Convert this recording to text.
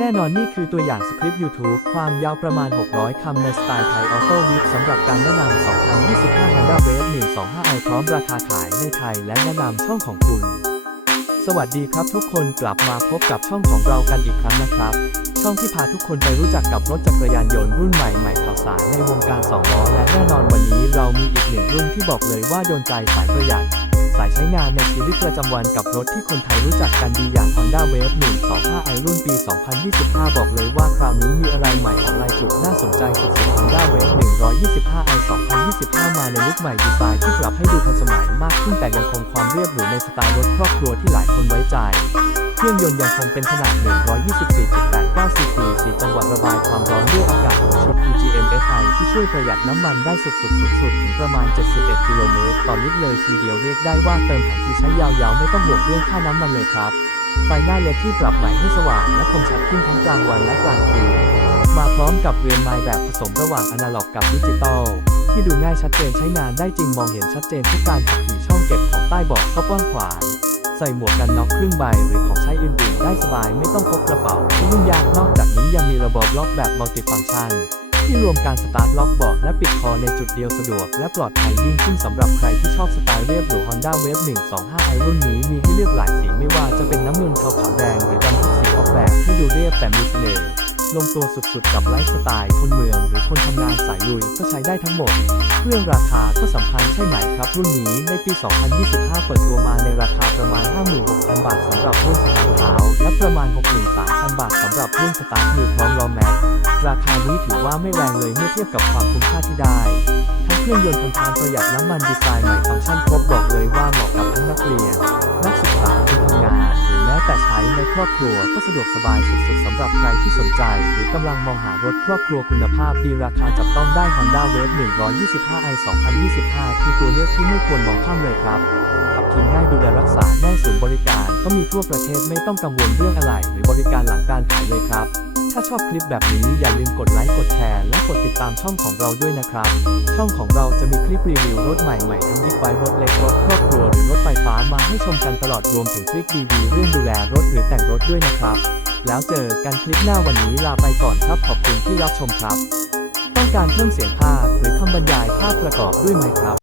แน่นอนนี่คือตัวอย่างสคริปต์ YouTube ความยาวประมาณ 600 คำในสไตล์ไทยออโต้วิสำหรับการแนะนำ 2025 Honda Wave 125i พร้อมราคาขายในไทยและแนะนำช่องของคุณ สวัสดีครับทุกคนกลับมาพบกับช่องของเรากันอีกครั้งนะครับ ช่องที่พาทุกคนไปรู้จักกับรถจักรยานยนต์รุ่นใหม่ใหม่ข่าวสารในวงการ2ล้อและแน่นอนวันนี้เรามีอีกหนึ่งรุ่นที่บอกเลยว่าโดนใจสายประหยัด สายใช้งานในชีวิตประจำวันกับรถที่คนไทยรู้จักกันดีอย่าง Honda Wave 125i รุ่นปี 2025 บอกเลยว่าคราวนี้มีอะไรใหม่ออกลายจุดน่าสนใจสุดๆ Honda Wave 125i 2025 มาในลุคใหม่ดีไซน์ที่ปรับให้ดูทันสมัยมากขึ้นแต่ยังคงความเรียบหรูในสไตล์รถครอบครัวที่หลายคนไว้ใจ รื่องยนต์ยังคงเป็นขนาด 124.89 cc 4จังหวะระบายความร้อนด้วยอากาศหัวฉีด PGM-SI ที่ช่วยประหยัดน้ำมันได้สุดๆสูงสุดถึงประมาณ 71 กิโลเมตรต่อลิตรเลยทีเดียวเรียกได้ว่าเติมถังที่ใช้ยาวๆ ไม่ต้องห่วงเรื่องค่าน้ำมันเลยครับ ไฟหน้าเลดที่ปรับใหม่ให้สว่างและคมชัดขึ้นทั้งกลางวันและกลางคืนมาพร้อมกับเรือนไม้แบบผสมระหว่างอนาล็อกกับดิจิตอลที่ดูง่ายชัดเจนใช้งานได้จริงมองเห็นชัดเจนทุกการขับขี่ช่องเก็บของใต้เบาะก็กว้างขวาง ใส่หมวกกันน็อกครึ่งใบหรือของใช้อื่นๆ ได้สบายไม่ต้องพกกระเป๋าที่ยุ่งยากนอกจากนี้ยังมีระบบล็อกแบบมัลติฟังก์ชันที่รวมการสตาร์ทล็อกเบาะและปิดคอในจุดเดียวสะดวกและปลอดภัยยิ่งขึ้นสำหรับใครที่ชอบสไตล์เรียบหรู Honda Wave 125i รุ่นนี้มีให้เลือกหลายสีไม่ว่าจะเป็นน้ำเงินเทาขาวแดงหรือดำทุกสีออกแบบให้ดูเรียบแต่มีเสน่ห์ ลงตัวสุดๆ กับไลฟ์สไตล์คนเมืองหรือคนทำงานสายลุยก็ใช้ได้ทั้งหมด เรื่องราคาก็สำคัญใช่ไหมครับ รุ่นนี้ในปี 2025 เปิดตัวมาในราคาประมาณ 56,000 บาทสำหรับรุ่นสตาร์ทเท้าและประมาณ 63,000 บาทสำหรับรุ่นสตาร์ทมือพร้อมล้อแม็กราคานี้ถือว่าไม่แรงเลยเมื่อเทียบกับความคุ้มค่าที่ได้ ทั้งเครื่องยนต์ทนทานประหยัดน้ำมันดีไซน์ใหม่ฟังก์ชันครบ ครอบครัวก็สะดวกสบายสุดๆสำหรับใครที่สนใจ หรือกำลังมองหารถครอบครัวคุณภาพดีราคาจับต้องได้ Honda Wave 125i 2025 คือตัวเลือกที่ไม่ควรมองข้ามเลยครับขับขี่ง่ายดูแลรักษาง่ายศูนย์บริการก็มีทั่วประเทศไม่ต้องกังวลเรื่องอะไร หรือบริการหลังการขายเลยครับ ถ้าชอบคลิปแบบนี้อย่าลืมกดไลค์กดแชร์และกดติดตามช่องของเราด้วยนะครับ ช่องของเราจะมีคลิปรีวิวรถใหม่ๆทั้งบิ๊กไบค์รถเล็กรถครอบครัวหรือรถไฟฟ้ามาให้ชมกันตลอดรวมถึงคลิปดีๆเรื่องดูแลรถหรือแต่ง ด้วยนะครับ แล้วเจอกันคลิปหน้าวันนี้ลาไปก่อนครับขอบคุณที่รับชมครับ ต้องการเพิ่มเสียงภาคหรือคำบรรยายภาพประกอบด้วยไหมครับ